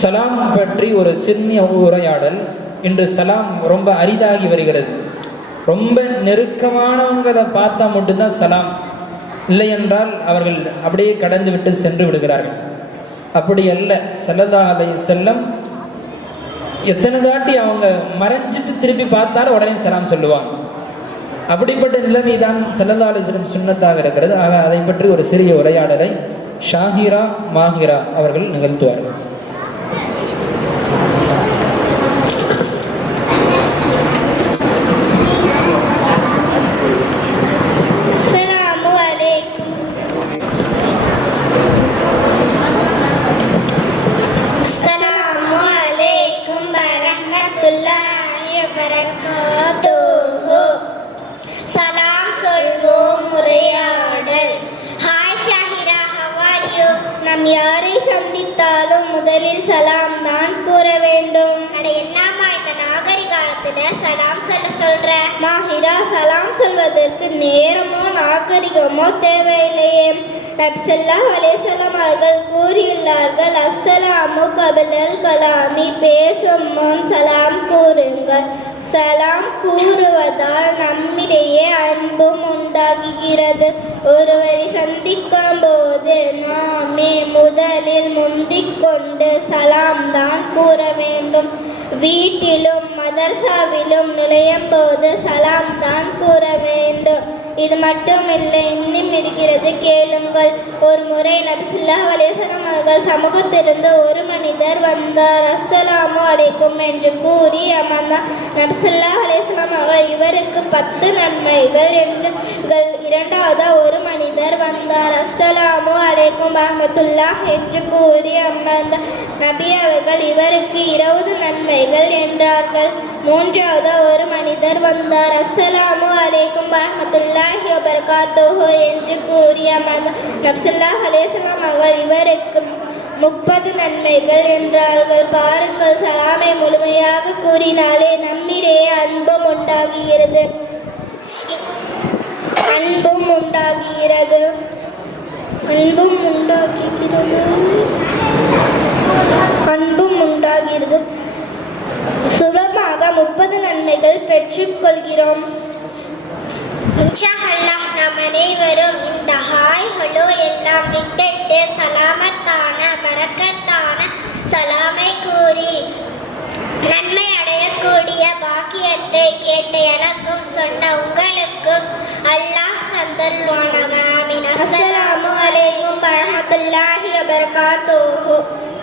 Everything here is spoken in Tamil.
சலாம் பற்றி ஒரு சின்ன உரையாடல். இன்று சலாம் ரொம்ப அரிதாகி வருகிறது. ரொம்ப நெருக்கமானவங்க பார்த்தா மட்டும்தான் சலாம். இல்லை என்றால் அவர்கள் அப்படியே கடந்து விட்டு சென்று விடுகிறார்கள். அப்படி அல்ல. சல்லல்லா அலை செல்லம் எத்தனை தாட்டி அவங்க மறைஞ்சிட்டு திருப்பி பார்த்தாலும் உடனே சலாம் சொல்லுவாங்க அப்படிப்பட்ட நிலைமை தான் சல்லல்லா அலிஸ்லம் சுண்ணத்தாக இருக்கிறது. ஆக அதை பற்றி ஒரு சிறிய உரையாடலை ஷாஹிரா மாஹிரா அவர்கள் நிகழ்த்துவார்கள். நாம் யாரை சந்தித்தாலும் முதலில் சலாம் தான் கூற வேண்டும். அட என்னம்மா இந்த நாகரிகாலத்துல சலாம் சொல்ல சொல்ற? மாஹிரா சலாம் சொல்வதற்கு நேரமோ நாகரிகமோ தேவையில்லையே. நபிசல்லாஹ் அலைஹிஸ்ஸலாம் அவர்கள் கூறியுள்ளார்கள் அஸ்ஸலாமு கபிலல் கலாமி. பேசும் முன் சலாம் கூறுங்கள். சலாம் கூறுவதால் நம்மிடையே அன்பும் உண்டாகுகிறது. ஒருவரை சந்திக்கும் போது முதலில் முந்திக் கொண்டு சலாம் தான் கூற வேண்டும். வீட்டிலும் மதர்சாவிலும் நுழையும் போது சலாம் தான் கூற வேண்டும். இது மட்டும் இல்லை இன்னும் இருக்கிறது கேளுங்கள். ஒரு முறை நபிசுல்லா வலேசனம் அவர்கள் சமூகத்திலிருந்து ஒரு மனிதர் வந்தார். அஸ்ஸலாமு அலைக்கும் என்று கூறி அமர்ந்தார். நபிசுல்லா வலேசனம் அவர்கள் இவருக்கு பத்து நன்மைகள் என்று இரண்டாவது ஒரு வந்தார். அஸ்ஸலாமு அலைக்கும். அஹமத்துல்லா என்று கூறி அமர்ந்தார் நபி அவர்கள் இவருக்கு இருபது நன்மைகள் என்றார்கள். மூன்றாவது ஒரு மனிதர் வந்தார். அஸ்ஸலாமு அலைக்கும் ரஹ்மத்துல்லாஹி வபரகாத்துஹு என்று கூறி அமர்ந்தார் நப்சுல்லா அலைஹிஸ்ஸலாம் அவர்கள் இவருக்கு முப்பது நன்மைகள் என்றார்கள். பாருங்கள் சலாமை முழுமையாக கூறினாலே அன்பும் உண்டாகுகிறது அன்பும் உண்டாகிறது. அன்பும் உண்டாகிறது. சுலபமாக முப்பது நன்மைகள் பெற்றுக்கொள்கிறோம். இன்ஷா நாம் அனைவரும் இந்த ஹாய்களோ எல்லாம் விட்டுட்டு சலாமத்தான பறக்கத்தான சலாமை கூறி நன்மை அடையக்கூடிய பாக்கியத்தை கேட்ட எனக்கும் சொன்ன உங்களுக்கும் அல்லாஹ் சந்தல்வானாக ஆமீன் அஸ்ஸலாமு அலைக்கும் வரஹ்மத்துல்லாஹி வபரகாத்துஹு அல்ஹம்துலில்லாஹ்